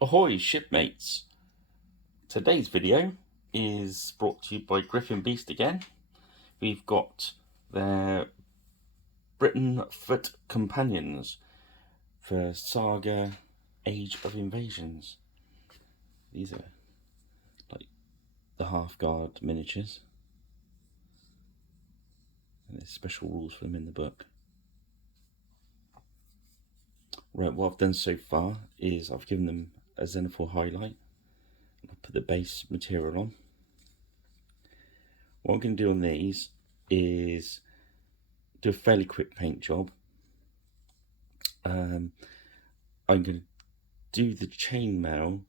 Ahoy shipmates! Today's video is brought to you by Griffin Beast again. We've got their Briton foot companions for Saga Age of Invasions. These are like the half guard miniatures. And there's special rules for them in the book. Right, what I've done so far is I've given them a Xenophor highlight. I've put the base material on. What I'm going to do on these is do a fairly quick paint job. I'm going to do the chainmail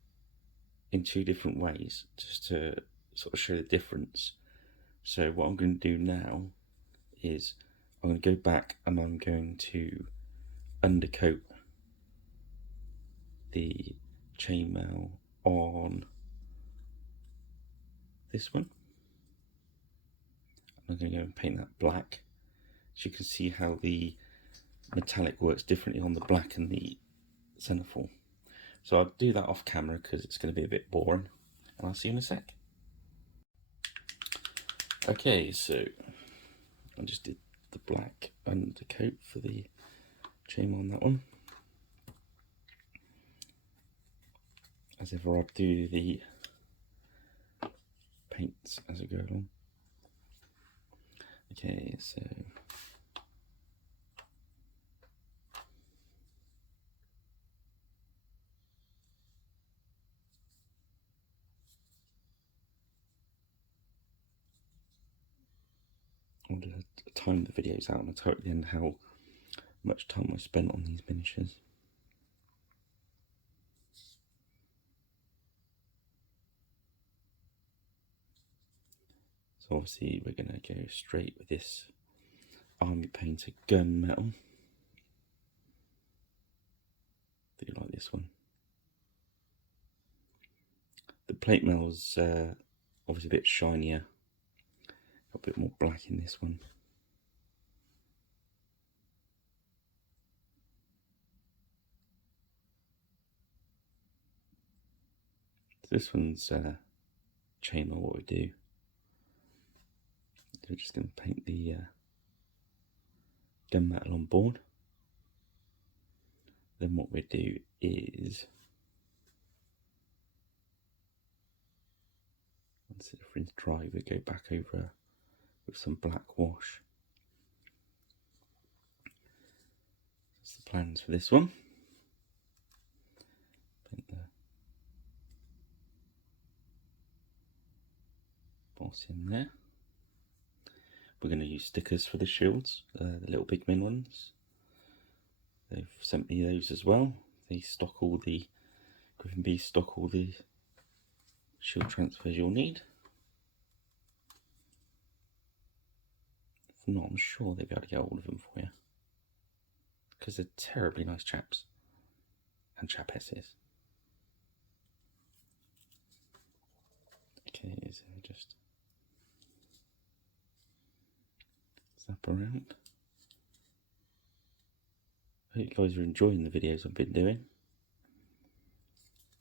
in two different ways just to sort of show the difference. So what I'm going to do now is I'm going to go back and I'm going to undercoat the chainmail on this one. I'm going to go and paint that black, so you can see how the metallic works differently on the black and the Xenophor. So I'll do that off camera because it's going to be a bit boring, and I'll see you in a sec. Okay, so I just did the black undercoat for the chainmail on that one. As ever, I'll do the paints as I go along. Okay, so I'm going to time the videos out and I'll tell you at the end how much time I spent on these miniatures. So obviously we're going to go straight with this army painter gunmetal. Do you like this one? The plate mail's obviously a bit shinier, got a bit more black in this one. This one's chainmail. What we do, we're just going to paint the gunmetal on board. Then what we do is, once everything's dry, we go back over with some black wash. That's the plans for this one. Paint the boss in there. We're going to use stickers for the shields, the little pigmin ones. They've sent me those as well. They stock all the Griffin Beast, stock all the shield transfers you'll need. If not, I'm sure they'll be able to get all of them for you, because they're terribly nice chaps and chapesses. Okay, so just zap around. I hope you guys are enjoying the videos I've been doing.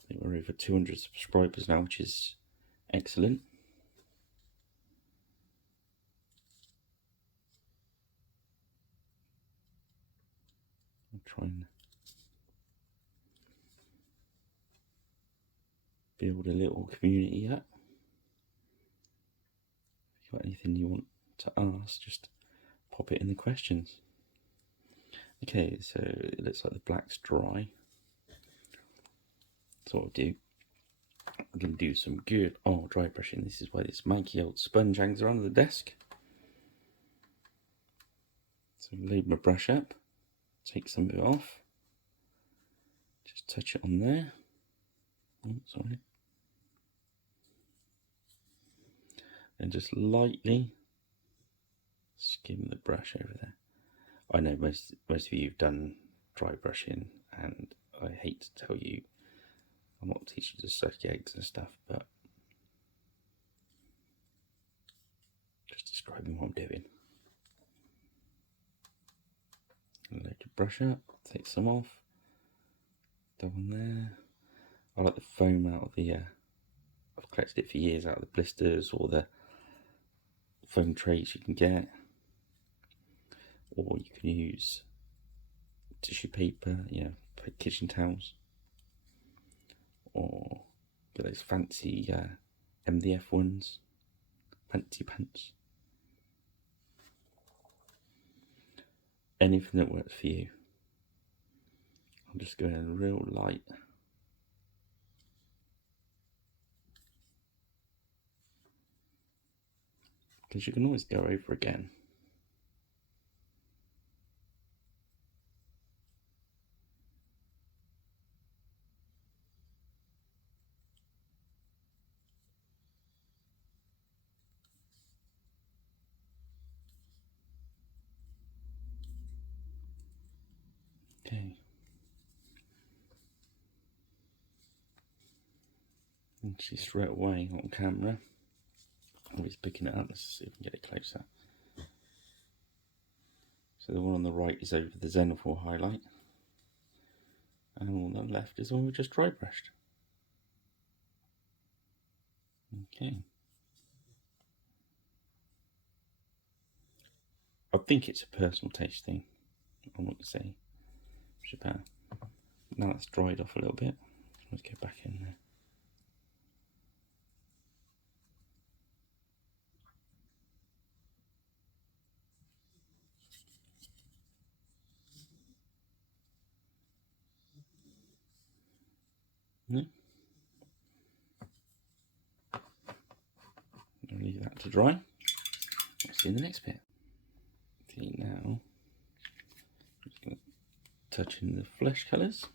I think we're over 200 subscribers now, which is excellent. I'll try and build a little community up. If you've got anything you want to ask, just pop it in the questions. Okay, so it looks like the black's dry. So what I'll do, I'm going to do some good dry brushing. This is why this manky old sponge hangs around the desk. So load my brush up, take some of it off, just touch it on there. Oh, sorry. And just lightly skim the brush over there. I know most of you have done dry brushing, and I hate to tell you, I'm not teaching you to suck eggs and stuff, but just describing what I'm doing. Load your brush up, take some off, go on there. I like the foam out of the, I've collected it for years out of the blisters or the foam trays you can get. Or you can use tissue paper, kitchen towels. Or get those fancy MDF ones, fancy pants. Anything that works for you. I'm just going real light. Because you can always go over again. Okay. And see straight away on camera. Always picking it up. Let's see if we can get it closer. So the one on the right is over the Zenithal highlight. And on the left is one we just dry brushed. Okay. I think it's a personal taste thing. I want to say. Now it's dried off a little bit. Let's get back in there. I'll leave that to dry. Let's see the next bit. Okay, now I'm just going to touch in the flesh colours.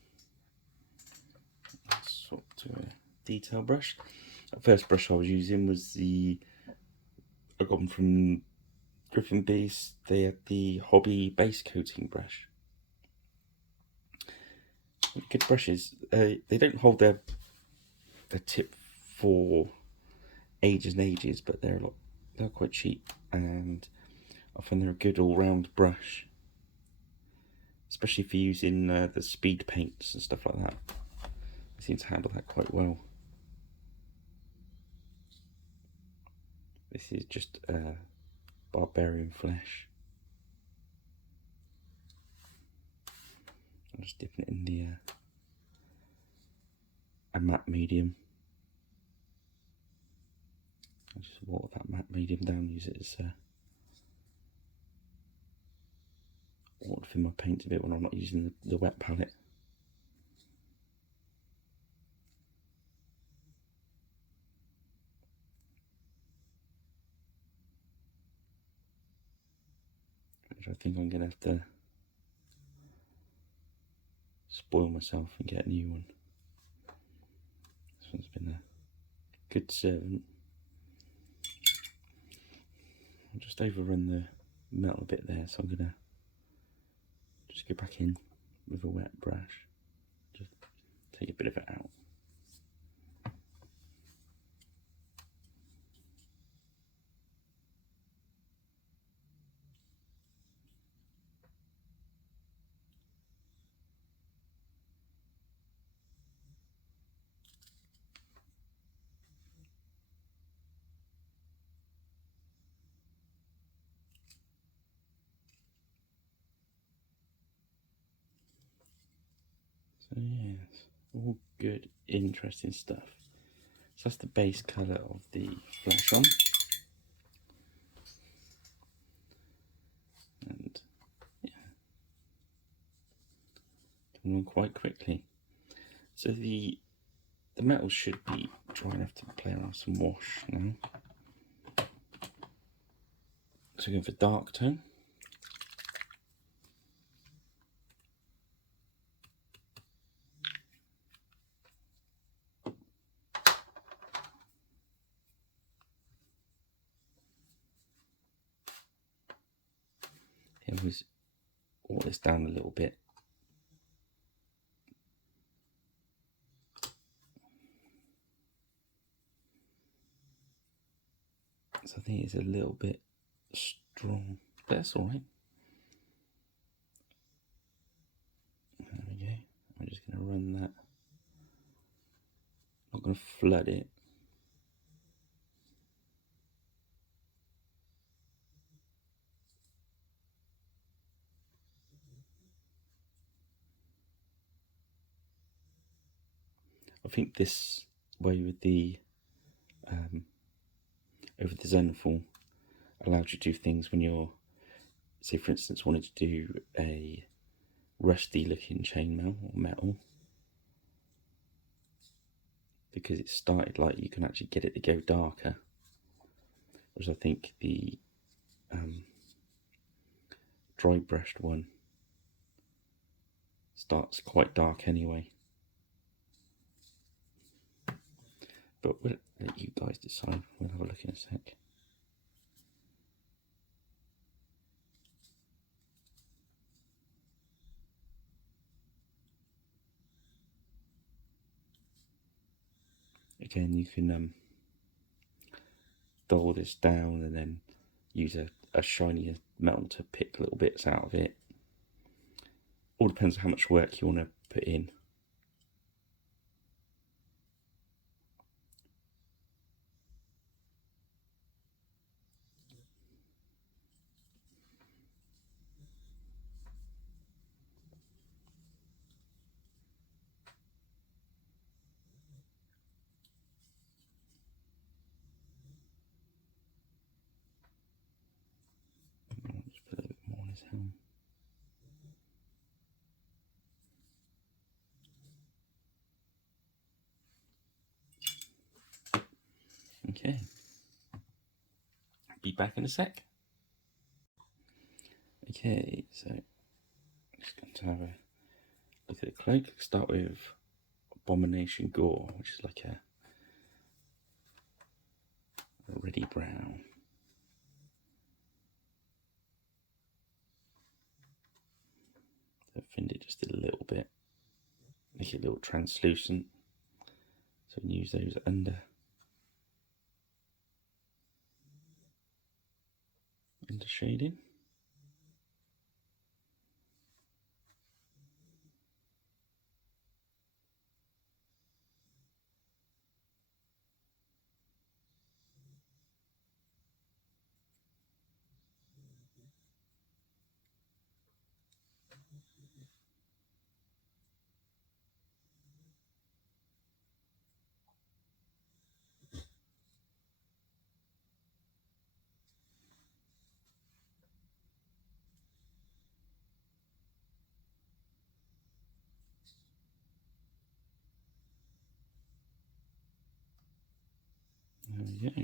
Swap to a detail brush. The first brush I was using was I got them from Griffin Beast. They had the Hobby base coating brush. Good brushes. They don't hold their tip for ages and ages, but they're quite cheap, and I find they're a good all-round brush, especially for using the speed paints and stuff like that. They seem to handle that quite well. This is just barbarian flesh. I'm just dipping it in the a matte medium. I just water that matte medium down, use it as water for my paint a bit when I'm not using the wet palette. Which I think I'm going to have to spoil myself and get a new one. This one's been a good servant. I'll just overrun the metal a bit there, so I'm going to just go back in with a wet brush, just take a bit of it out. So yes, all good, interesting stuff. So that's the base colour of the flesh on. And yeah, coming on quite quickly. So the metal should be dry enough to play around some wash now. So going for dark tone. Always water this down a little bit. So I think it's a little bit strong, but that's alright. There we go. I'm just going to run that not going to flood it. I think this way with the over the Zenithal allows you to do things when you're, say for instance, wanted to do a rusty looking chainmail or metal, because it started light you can actually get it to go darker, whereas I think the dry brushed one starts quite dark anyway. But we'll let you guys decide. We'll have a look in a sec. Again, you can dull this down and then use a shinier metal to pick little bits out of it. All depends on how much work you want to put in. I'll just put a bit more on his helm. Okay. Be back in a sec. Okay, so just going to have a look at the cloak. Start with Abomination Gore, which is like a reddy brown. I've thinned it just a little bit, make it a little translucent, so we can use those under shading. There we go.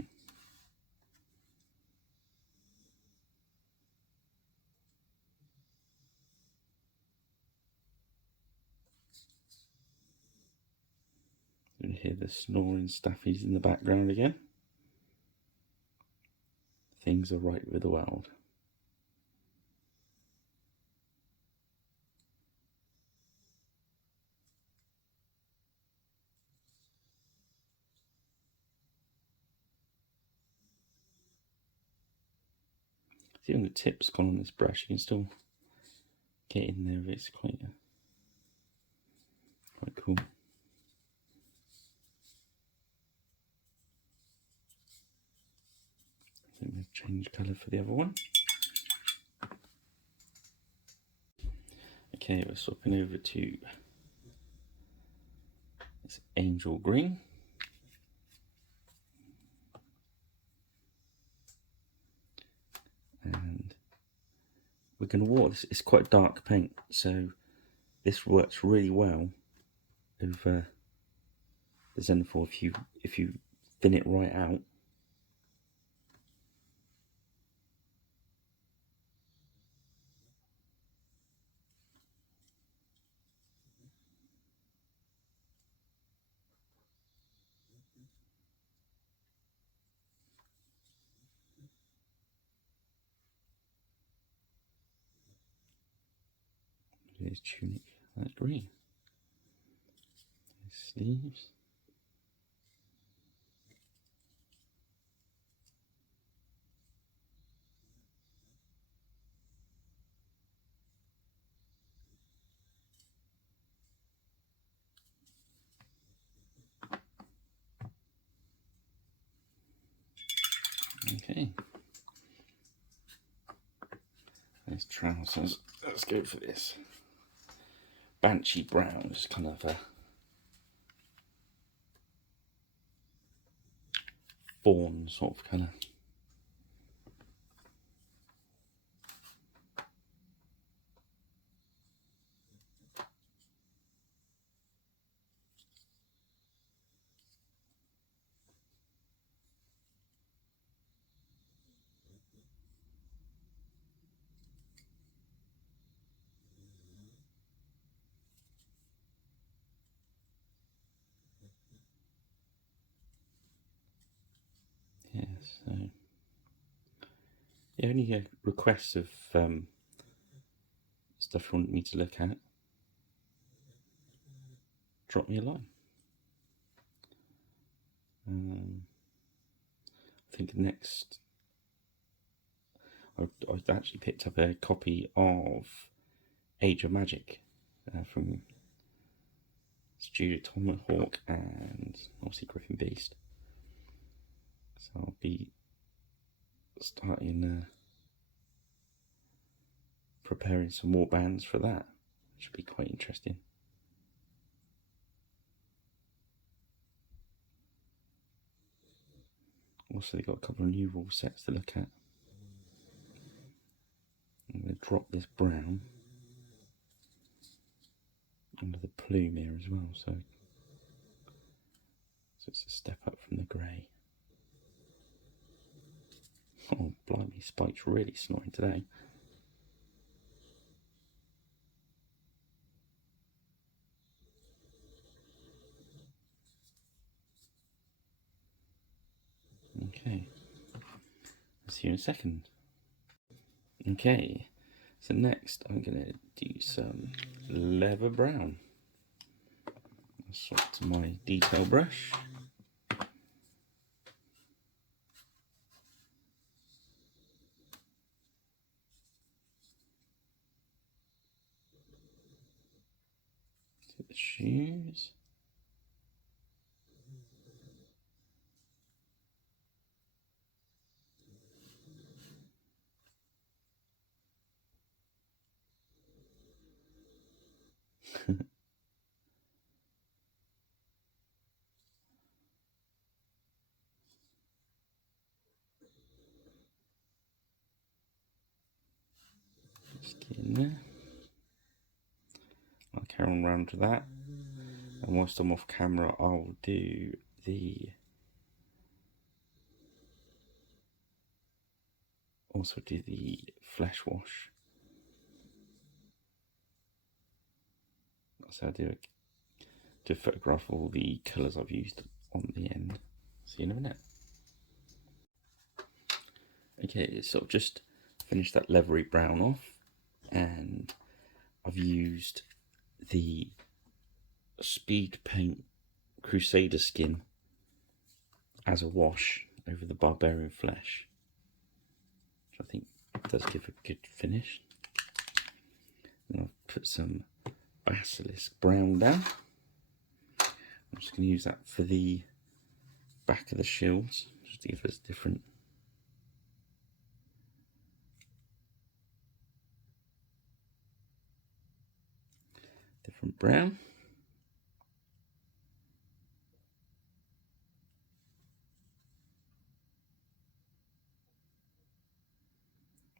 You can hear the snoring staffies in the background again. Things are right with the world. See, when the tip's gone on this brush, you can still get in there. It's quite cool. I think we've changed colour for the other one. Okay, we're swapping over to this angel green. And we're going to water this. It's quite dark paint, so this works really well over the Zenithal if you thin it right out. His tunic, that's green. His sleeves. Okay. There's trousers. Let's go for this. Banshee brown is kind of a fawn sort of colour. Yeah, so yeah, any requests of stuff you want me to look at, drop me a line. I think next I actually picked up a copy of Age of Magic from Studio Tomahawk and obviously Griffin Beast. So I'll be starting preparing some more bands for that, which will be quite interesting. Also, they've got a couple of new rule sets to look at. I'm going to drop this brown under the plume here as well, so it's a step up from the grey. Oh, blimey, Spike's really snoring today. Okay, I'll see you in a second. Okay, so next I'm going to do some leather brown. I'll swap to my detail brush. To the shoes. Just get in there. I'll carry on round to that, and whilst I'm off camera I'll do the flesh wash. So I do it to photograph all the colours I've used on the end. See you in a minute. Okay, so I've just finished that leathery brown off, and I've used the speed paint Crusader skin as a wash over the barbarian flesh, which I think does give a good finish. And I've put some basilisk brown down. I'm just going to use that for the back of the shields, just to give us different brown.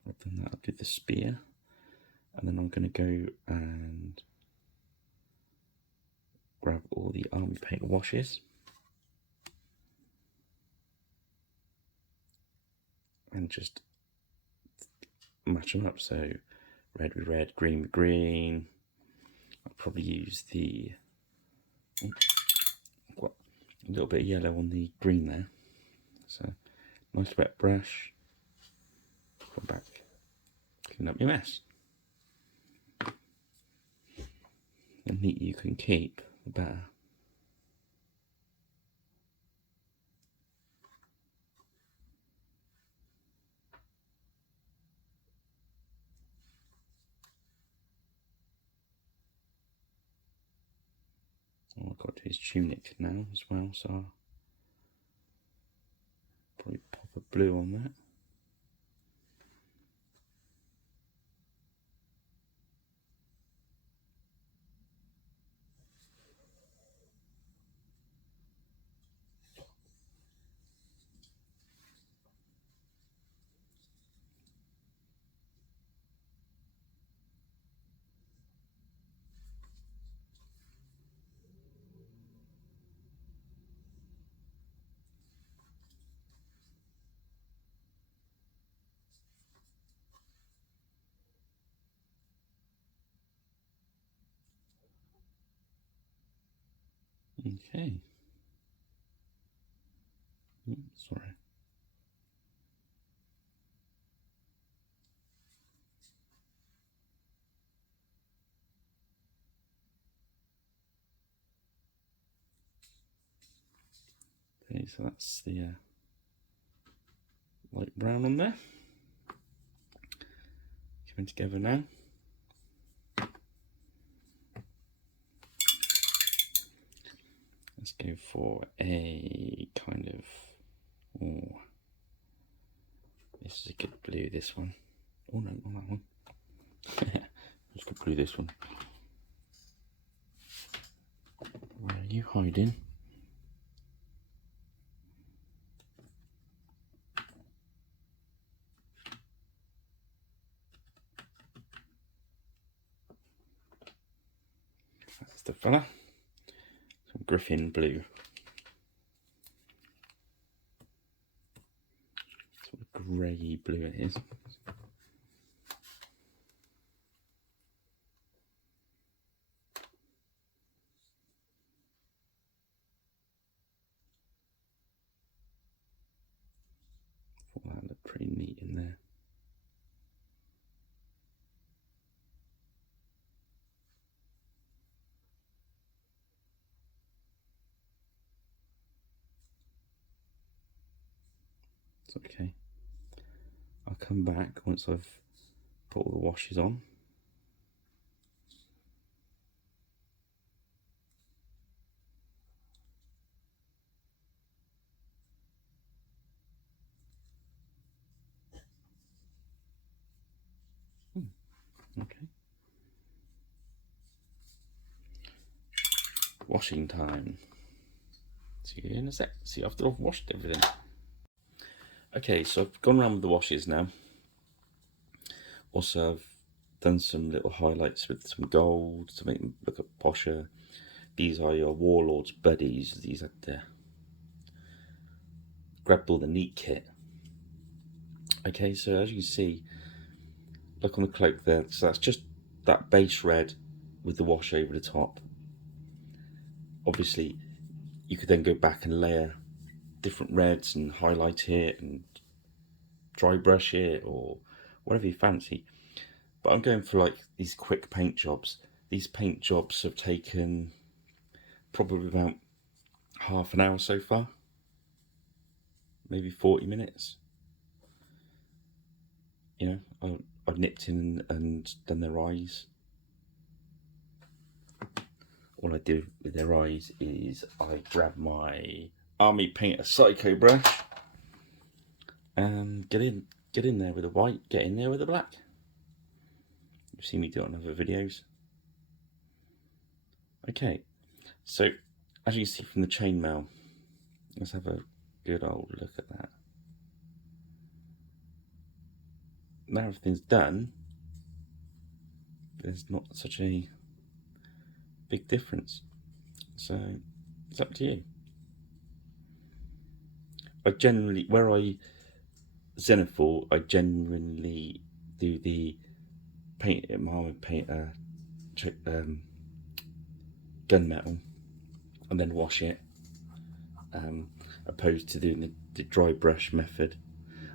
I've done that, I'll do the spear, and then I'm going to go and grab all the army paint washes and just match them up. So red with red, green with green. I'll probably use the a little bit of yellow on the green there. So nice wet brush. Come back, clean up your mess. The neat you can keep, the better. Oh, I've got his tunic now as well, so I'll probably pop for blue on that. Okay. Sorry. Okay, so that's the light brown on there. Coming together now. Let's go for a kind of, oh, this is a good blue, this one. Oh no, not that one. Let's go blue this one. Where are you hiding? That's the fella. Some Griffin blue. Sort of grey blue it is. Thought that looked pretty neat in there. It's okay. I'll come back once I've put all the washes on. Okay. Washing time. See you in a sec. See after I've washed everything. Okay, so I've gone around with the washes now. Also, I've done some little highlights with some gold to make them look a bit posher. These are your Warlord's buddies. These are the grabbed all the neat kit. Okay, so as you can see, look on the cloak there. So that's just that base red with the wash over the top. Obviously, you could then go back and layer different reds and highlight it and dry brush it or whatever you fancy. But I'm going for like these quick paint jobs. These paint jobs have taken probably about half an hour so far, maybe 40 minutes. You know, I've nipped in and done their eyes. All I do with their eyes is I grab my Army Painter Psycho brush and get in there with the white, get in there with the black. You've seen me do it on other videos. Okay, so as you can see from the chainmail, let's have a good old look at that. Now everything's done, there's not such a big difference. So it's up to you. I generally, where I Zenithal, I genuinely do the paint Armor Painter gunmetal and then wash it, opposed to doing the dry brush method.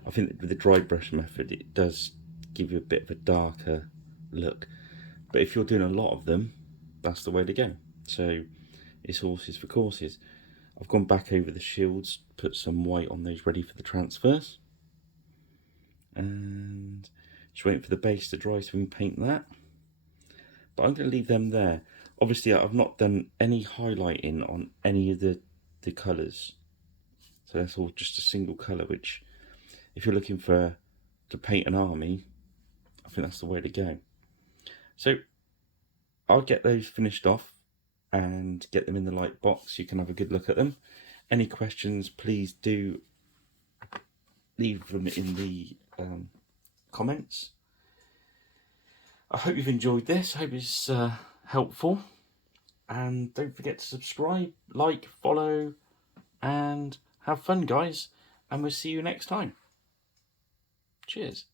I think that with the dry brush method it does give you a bit of a darker look, but if you're doing a lot of them, that's the way to go. So it's horses for courses. I've gone back over the shields, put some white on those ready for the transfers, and just waiting for the base to dry so we can paint that. But I'm going to leave them there. Obviously I've not done any highlighting on any of the colours, so that's all just a single colour, which if you're looking to paint an army, I think that's the way to go. So I'll get those finished off and get them in the light box. You can have a good look at them. Any questions, please do leave them in the comments. I hope you've enjoyed this. I hope it's helpful. And don't forget to subscribe, like, follow, and have fun, guys. And we'll see you next time. Cheers.